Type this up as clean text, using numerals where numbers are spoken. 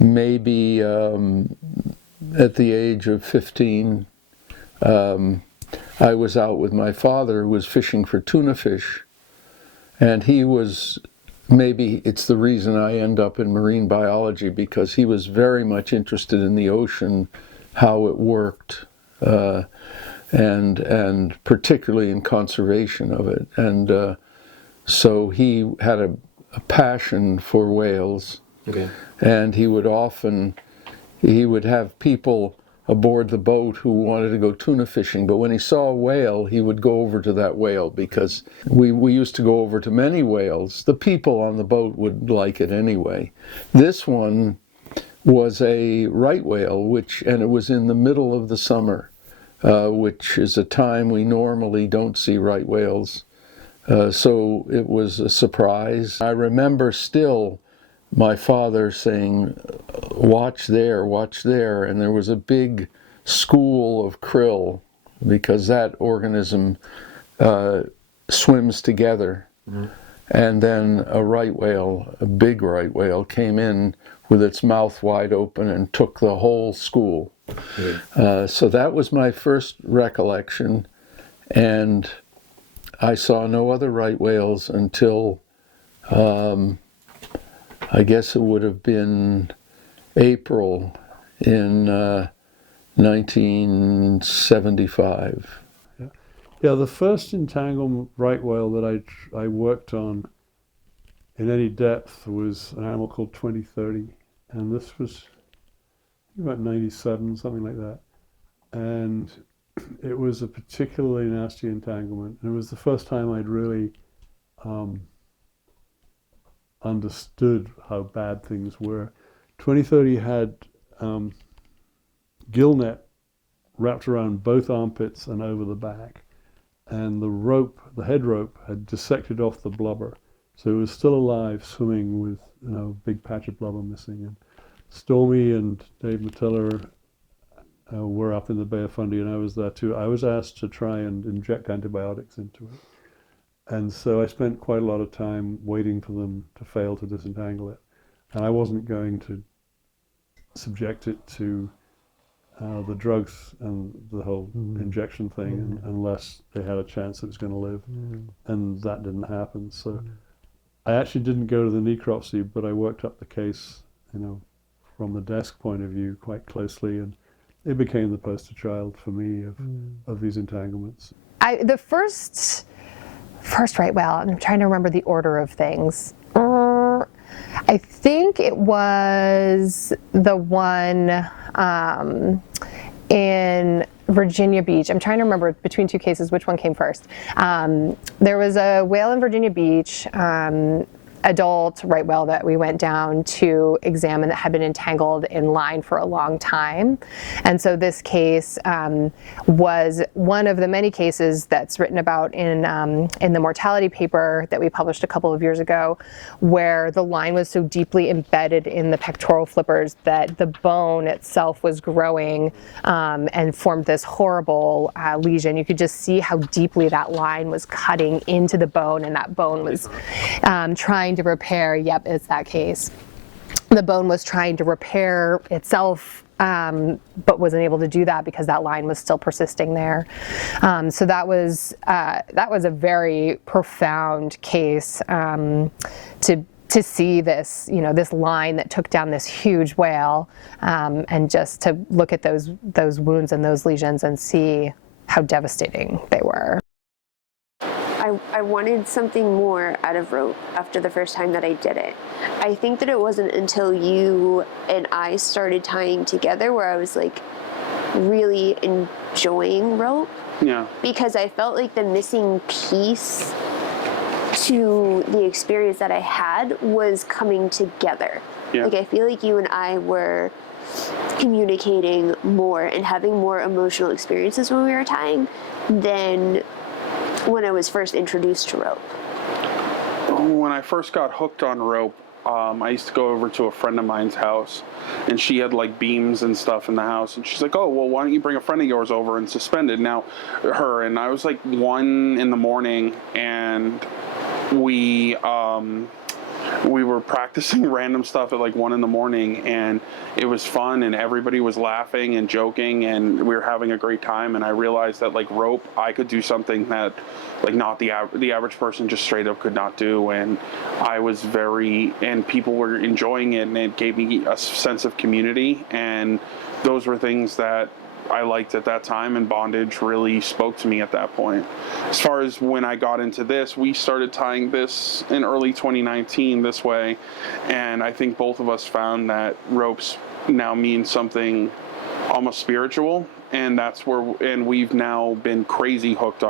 maybe at the age of 15, I was out with my father, who was fishing for tuna fish, and he was, maybe it's the reason I end up in marine biology, because he was very much interested in the ocean, how it worked, and particularly in conservation of it. And so he had a passion for whales. Okay. And he would have people aboard the boat who wanted to go tuna fishing, but when he saw a whale, he would go over to that whale, because we used to go over to many whales. The people on the boat would like it anyway. This one was a right whale, and it was in the middle of the summer, which is a time we normally don't see right whales. So it was a surprise. I remember still my father saying, watch there, and there was a big school of krill, because that organism swims together. Mm-hmm. And then a right whale, a big right whale, came in with its mouth wide open and took the whole school. Mm-hmm. So that was my first recollection, and I saw no other right whales until I guess it would have been April in 1975. Yeah, the first entangled right whale that I worked on in any depth was an animal called 2030, and this was about 97, something like that. And it was a particularly nasty entanglement, and it was the first time I'd really understood how bad things were. 2030 had gill net wrapped around both armpits and over the back, and the head rope had dissected off the blubber, so it was still alive, swimming with a big patch of blubber missing. And Stormy and Dave Matilla were up in the Bay of Fundy, and I was there too. I was asked to try and inject antibiotics into it. And so I spent quite a lot of time waiting for them to fail to disentangle it. And I wasn't going to subject it to the drugs and the whole injection thing unless they had a chance it was going to live. And that didn't happen. So I actually didn't go to the necropsy, but I worked up the case, from the desk point of view quite closely, and it became the poster child for me of these entanglements. The first right whale, I'm trying to remember the order of things. I think it was the one in Virginia Beach. I'm trying to remember between two cases which one came first. There was a whale in Virginia Beach, adult right whale, that we went down to examine that had been entangled in line for a long time. And so this case was one of the many cases that's written about in the mortality paper that we published a couple of years ago, where the line was so deeply embedded in the pectoral flippers that the bone itself was growing and formed this horrible lesion. You could just see how deeply that line was cutting into the bone, and that bone was trying to repair. Yep, it's that case. The bone was trying to repair itself, but wasn't able to do that because that line was still persisting there. So that was a very profound case to see this, this line that took down this huge whale, and just to look at those wounds and those lesions and see how devastating they were. I wanted something more out of rope after the first time that I did it. I think that it wasn't until you and I started tying together where I was like really enjoying rope. Yeah. Because I felt like the missing piece to the experience that I had was coming together. Yeah. Like I feel like you and I were communicating more and having more emotional experiences when we were tying than when I was first introduced to rope. When I first got hooked on rope, I used to go over to a friend of mine's house, and she had like beams and stuff in the house, and she's like, oh, well, why don't you bring a friend of yours over and suspend it now, her, and I was like 1 in the morning, and we we were practicing random stuff at like 1 a.m, and it was fun, and everybody was laughing and joking, and we were having a great time. And I realized that like rope, I could do something that like not the average person just straight up could not do. And and people were enjoying it, and it gave me a sense of community. And those were things that I liked at that time, and bondage really spoke to me at that point. As far as when I got into this, we started tying this in early 2019 this way, and I think both of us found that ropes now mean something almost spiritual, and we've now been crazy hooked on